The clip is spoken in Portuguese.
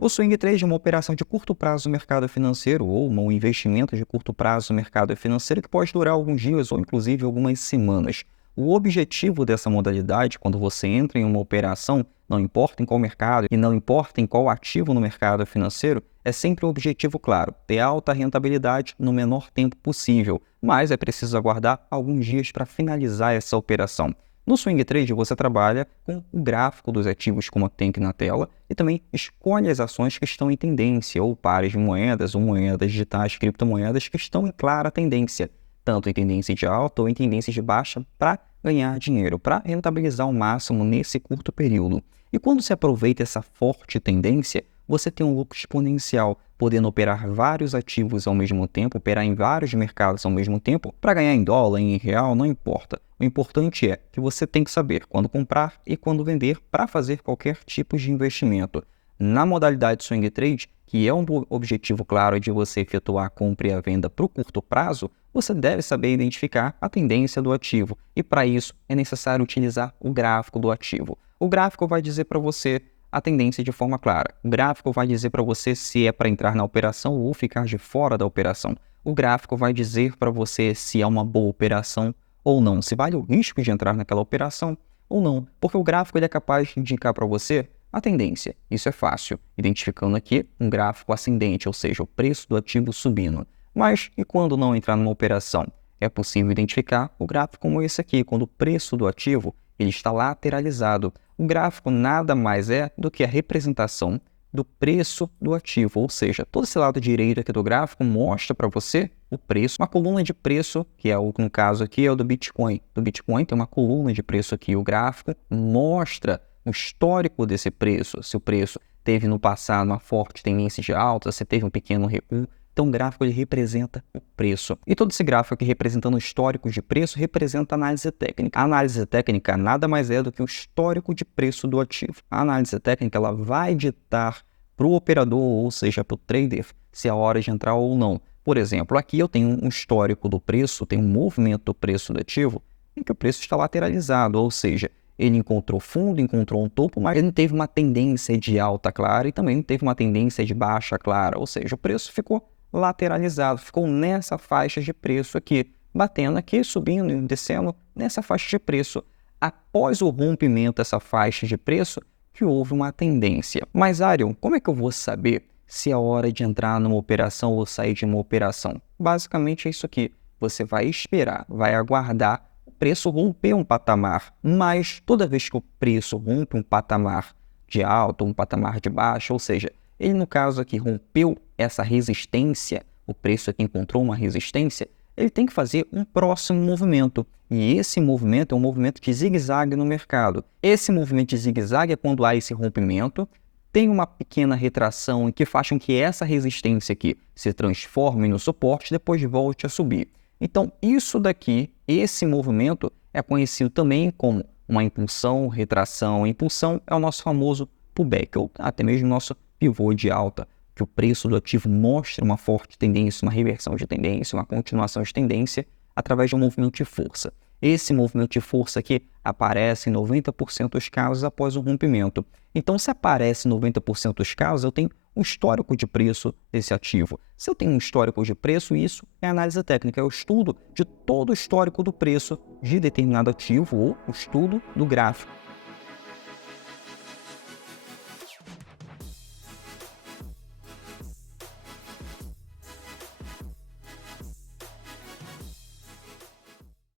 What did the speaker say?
O swing trade é uma operação de curto prazo no mercado financeiro ou um investimento de curto prazo no mercado financeiro que pode durar alguns dias ou inclusive algumas semanas. O objetivo dessa modalidade, quando você entra em uma operação, não importa em qual mercado e não importa em qual ativo no mercado financeiro, é sempre um objetivo claro, ter alta rentabilidade no menor tempo possível, mas é preciso aguardar alguns dias para finalizar essa operação. No swing trade, você trabalha com o gráfico dos ativos, como tem aqui na tela, e também escolhe as ações que estão em tendência, ou pares de moedas, ou moedas digitais, criptomoedas que estão em clara tendência, tanto em tendência de alta ou em tendência de baixa, para ganhar dinheiro, para rentabilizar ao máximo nesse curto período. E quando se aproveita essa forte tendência, você tem um lucro exponencial, podendo operar vários ativos ao mesmo tempo, operar em vários mercados ao mesmo tempo, para ganhar em dólar, em real, não importa. O importante é que você tem que saber quando comprar e quando vender para fazer qualquer tipo de investimento. Na modalidade swing trade, que é um objetivo claro de você efetuar a compra e a venda para o curto prazo, você deve saber identificar a tendência do ativo. E para isso é necessário utilizar o gráfico do ativo. O gráfico vai dizer para você a tendência de forma clara. O gráfico vai dizer para você se é para entrar na operação ou ficar de fora da operação. O gráfico vai dizer para você se é uma boa operação ou não, se vale o risco de entrar naquela operação ou não, porque o gráfico ele é capaz de indicar para você a tendência. Isso é fácil, identificando aqui um gráfico ascendente, ou seja, o preço do ativo subindo. Mas e quando não entrar numa operação? É possível identificar o gráfico como esse aqui, quando o preço do ativo ele está lateralizado. O gráfico nada mais é do que a representação do preço do ativo, ou seja, todo esse lado direito aqui do gráfico mostra para você o preço, uma coluna de preço, que é o, no caso aqui é o do Bitcoin. Do Bitcoin tem uma coluna de preço aqui, o gráfico mostra o histórico desse preço, se o preço teve no passado uma forte tendência de alta, se teve um pequeno recuo. Então, o gráfico ele representa o preço. E todo esse gráfico aqui representando o histórico de preço representa a análise técnica. A análise técnica nada mais é do que o histórico de preço do ativo. A análise técnica ela vai ditar para o operador, ou seja, para o trader, se é a hora de entrar ou não. Por exemplo, aqui eu tenho um histórico do preço, tenho um movimento do preço do ativo, em que o preço está lateralizado, ou seja, ele encontrou fundo, encontrou um topo, mas ele não teve uma tendência de alta clara e também não teve uma tendência de baixa clara, ou seja, o preço ficou lateralizado, ficou nessa faixa de preço aqui, batendo aqui, subindo e descendo nessa faixa de preço. Após o rompimento dessa faixa de preço, que houve uma tendência. Mas, Ariel, como é que eu vou saber se é hora de entrar numa operação ou sair de uma operação? Basicamente é isso aqui. Você vai esperar, vai aguardar o preço romper um patamar. Mas toda vez que o preço rompe um patamar de alta, um patamar de baixa, ou seja, ele no caso aqui rompeu essa resistência, o preço aqui encontrou uma resistência, ele tem que fazer um próximo movimento. E esse movimento é um movimento de zigue-zague no mercado. Esse movimento de zigue-zague é quando há esse rompimento, tem uma pequena retração que faz com que essa resistência aqui se transforme no suporte e depois volte a subir. Então, isso daqui, esse movimento, é conhecido também como uma impulsão, retração. Impulsão é o nosso famoso pullback, ou até mesmo nosso pivô de alta, que o preço do ativo mostra uma forte tendência, uma reversão de tendência, uma continuação de tendência através de um movimento de força. Esse movimento de força aqui aparece em 90% dos casos após o rompimento. Então, se aparece em 90% dos casos, eu tenho um histórico de preço desse ativo. Se eu tenho um histórico de preço, isso é análise técnica, é o estudo de todo o histórico do preço de determinado ativo ou o estudo do gráfico.